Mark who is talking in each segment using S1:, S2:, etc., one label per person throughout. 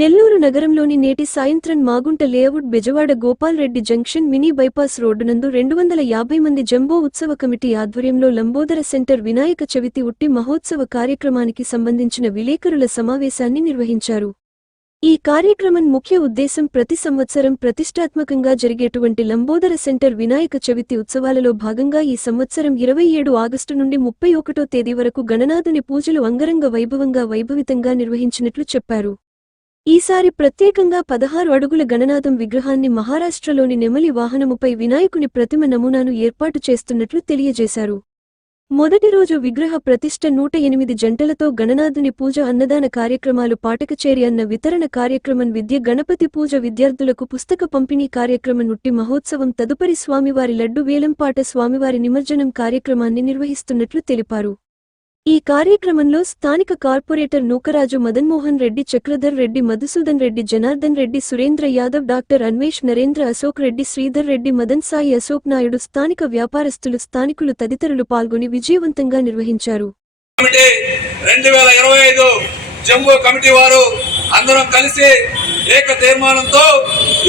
S1: నెల్లూరు నగరంలోని నేటి సాయంత్రం Magunta layout Bezawada Gopal Reddy junction mini bypass road నందు రెండు వందల యాభై మంది జంబో ఉత్సవ కమిటీ ఆధ్వర్యంలో లంబోదర సెంటర్ వినాయక చవితి ఉట్టి మహోత్సవ కార్యక్రమానికి సంబంధించిన విలేకరుల సమావేశాన్ని నిర్వహించారు. ఈ కార్యక్రమం ముఖ్య ఉద్దేశం ప్రతి సంవత్సరం ప్రతిష్టాత్మకంగా జరిగేటువంటి లంబోదర సెంటర్ వినాయక చవితి ఉత్సవాలలో భాగంగా ఈ సంవత్సరం ఇరవై ఏడు ఆగస్టు నుండి ముప్పై ఒకటో తేదీ వరకు గణనాథుని పూజలు అంగరంగ వైభవంగా వైభవితంగా నిర్వహించినట్లు చెప్పారు. ఈసారి ప్రత్యేకంగా పదహారు అడుగుల గణనాథం విగ్రహాన్ని మహారాష్ట్రలోని నెమలి వాహనముపై వినాయకుని ప్రతిమ నమూనాను ఏర్పాటు చేస్తున్నట్లు తెలియజేశారు. మొదటి రోజు విగ్రహ ప్రతిష్ట నూట ఎనిమిది జంటలతో గణనాథుని పూజ అన్నదాన కార్యక్రమాలు పాటకచేరి అన్న వితరణ కార్యక్రమం విద్య గణపతి పూజ విద్యార్థులకు పుస్తక పంపిణీ కార్యక్రమం నుట్టి మహోత్సవం తదుపరి స్వామివారి లడ్డు వేలంపాట స్వామివారి నిమజ్జనం కార్యక్రమాన్ని నిర్వహిస్తున్నట్లు తెలిపారు. ఈ కార్యక్రమంలో స్థానిక కార్పొరేటర్ నూకరాజు మదన్మోహన్ రెడ్డి చక్రధర్ రెడ్డి మధుసూదన్ రెడ్డి జనార్దన్ రెడ్డి సురేంద్ర యాదవ్ డాక్టర్ అన్వేష్ నరేంద్ర అశోక్ రెడ్డి శ్రీధర్ రెడ్డి మదన్ సాయి అశోక్ నాయుడు స్థానిక వ్యాపారస్తులు స్థానికులు తదితరులు పాల్గొని విజయవంతంగా నిర్వహించారు.
S2: రెండు వేల ఇరవై ఐదు జంబో కమిటీ వారు అందరం కలిసి ఏక తీర్మానంతో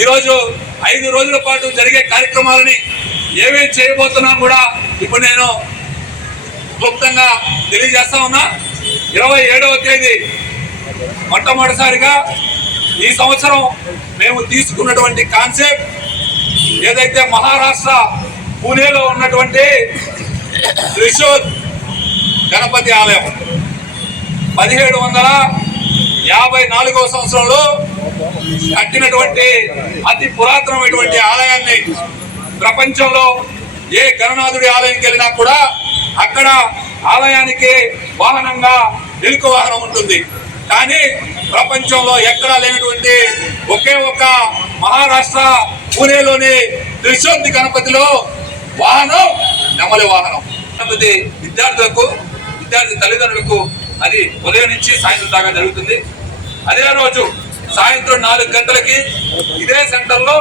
S2: ఈరోజు ఐదు రోజుల పాటు జరిగే కార్యక్రమాలని ఏమేమి చేయబోతున్నాం కూడా ఇప్పుడు నేను క్లుప్తంగా తెలియజేస్తా ఉన్నా. ఇరవై ఏడవ తేదీ మొట్టమొదటిసారిగా ఈ సంవత్సరం మేము తీసుకున్నటువంటి కాన్సెప్ట్ ఏదైతే మహారాష్ట్ర పూణేలో ఉన్నటువంటి త్రిశూర్ గణపతి ఆలయం. పదిహేడు వందల యాభై నాలుగవ సంవత్సరంలో కట్టినటువంటి అతి పురాతనమైనటువంటి ఆలయాన్ని ప్రపంచంలో ఏ గణనాథుడి ఆలయంకి వెళ్ళినా కూడా అక్కడ ఆలయానికి వాహనంగా నిలుక వాహనం ఉంటుంది. కానీ ప్రపంచంలో ఎక్కడా లేనటువంటి ఒకే ఒక మహారాష్ట్ర పూణేలోని త్రిశోద్ధి గణపతిలో వాహనం నెమలి వాహనం. గణపతి విద్యార్థులకు విద్యార్థి తల్లిదండ్రులకు అది ఉదయం నుంచి సాయంత్రం దాకా జరుగుతుంది. అదే రోజు సాయంత్రం నాలుగు గంటలకి ఇదే సెంటర్లో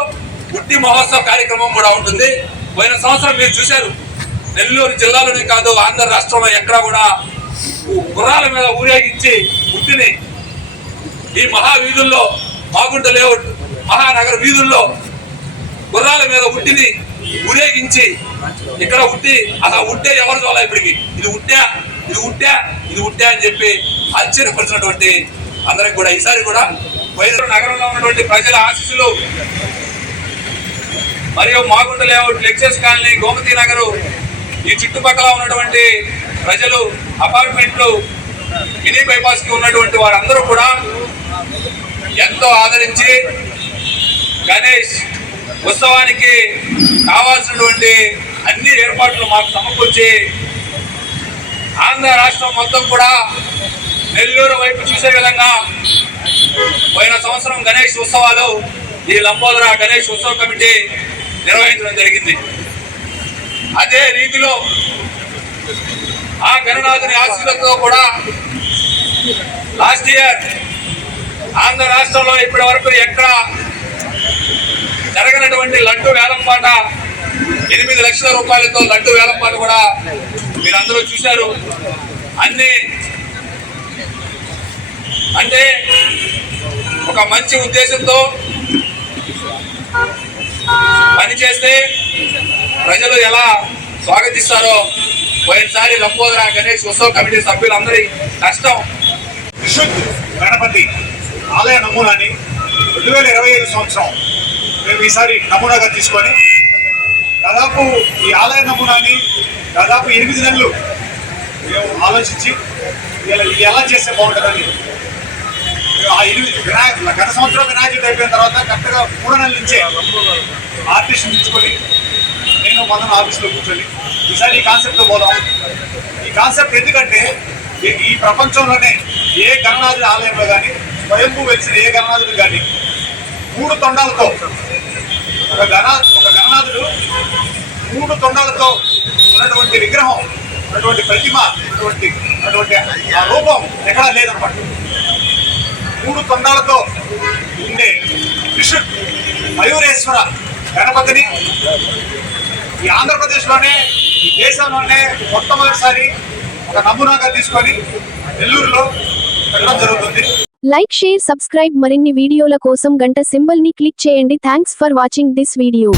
S2: ఉట్టి మహోత్సవ కార్యక్రమం కూడా ఉంటుంది. పోయిన సంవత్సరం మీరు చూశారు. నెల్లూరు జిల్లాలోనే కాదు ఆంధ్ర రాష్ట్రంలో ఎక్కడా కూడా గుర్రాల మీద ఊరేగించి ఉట్టిని ఈ మహా వీధుల్లో మాగుంట లేఅవుట్ మహానగర వీధుల్లో గుర్రాల మీద ఉట్టిని ఊరేగించి ఇక్కడ ఉట్టి అసలు ఉట్టే ఎవరు చూడాలి ఇప్పటికి? ఇది ఉట్టా? ఇది ఉట్టా? ఇది ఉట్టా అని చెప్పి ఆశ్చర్యపరిచినటువంటి అందరికి కూడా ఈసారి కూడా వైద్య నగరంలో ఉన్నటువంటి ప్రజల ఆశీస్సులు మరియు Magunta layout lectures colony Gomathi Nagar ఈ చుట్టుపక్కల ఉన్నటువంటి ప్రజలు అపార్ట్మెంట్లు మినీ బైపాస్కి ఉన్నటువంటి వారందరూ కూడా ఎంతో ఆదరించి గణేష్ ఉత్సవానికి కావాల్సినటువంటి అన్ని ఏర్పాట్లు మాకు సమకూర్చి ఆంధ్ర రాష్ట్రం మొత్తం కూడా నెల్లూరు వైపు చూసే విధంగా పోయిన సంవత్సరం గణేష్ ఉత్సవాలు ఈ లంబోదర గణేష్ ఉత్సవ కమిటీ నిర్వహించడం జరిగింది. అదే రీతిలో ఆ గణనాథుని ఆశీలతో కూడా లాస్ట్ ఇయర్ ఆంధ్ర రాష్ట్రంలో ఇప్పటి వరకు ఎక్కడ జరగనటువంటి లడ్డు వేలంపాట ఎనిమిది లక్షల రూపాయలతో లడ్డు వేలంపాట కూడా మీరందరూ చూశారు. అన్ని అంటే ఒక మంచి ఉద్దేశంతో పని చేస్తే ప్రజలు ఎలా స్వాగతిస్తారో పోయినసారి లంబోదర గణేష్ ఉత్సవ కమిటీ సభ్యులందరి కష్టం.
S3: విశుద్ధ్ గణపతి ఆలయ నమూనాని రెండు వేల ఇరవై ఐదు సంవత్సరం మేము ఈసారి నమూనాగా తీసుకొని దాదాపు ఈ ఆలయ నమూనాని దాదాపు ఎనిమిది నెలలు మేము ఆలోచించి ఇలా ఇది ఎలా చేస్తే బాగుంటుందని మేము ఆ ఎనిమిది వినాయక గత సంవత్సరం వినాయకుడు అయిపోయిన తర్వాత కరెక్ట్గా మూడు నెలల నుంచే ఆర్టిస్ట్ ఉంచుకొని నేను మొన్న ఆఫీస్లో కూర్చొని ఈసారి ఈ కాన్సెప్ట్లో పోదాం. ఈ కాన్సెప్ట్ ఎందుకంటే ఈ- ప్రపంచంలోనే ఏ గణనాథుడి ఆలయంలో కానీ స్వయంభూ వెలిసిన ఏ గణనాథుడు కానీ మూడు తొండాలతో ఒక గణ ఒక గణనాథుడు మూడు తొండాలతో ఉన్నటువంటి విగ్రహం ఉన్నటువంటి ప్రతిమ ఉన్నటువంటి అటువంటి ఆ రూపం ఎక్కడా లేదనమాట. మూడు పందాలతో ఉండే విష్ణు మయూరేశ్వర గణపతిని ఈ ఆంధ్రప్రదేశ్లోనే దేశంలోనే మొట్టమొదటిసారి ఒక నమూనాగా తీసుకొని నెల్లూరులో పెట్టడం జరుగుతుంది.
S4: లైక్ షేర్ సబ్స్క్రైబ్ మరిన్ని వీడియోల కోసం గంట సింబల్ని క్లిక్ చేయండి. Thanks for watching this video.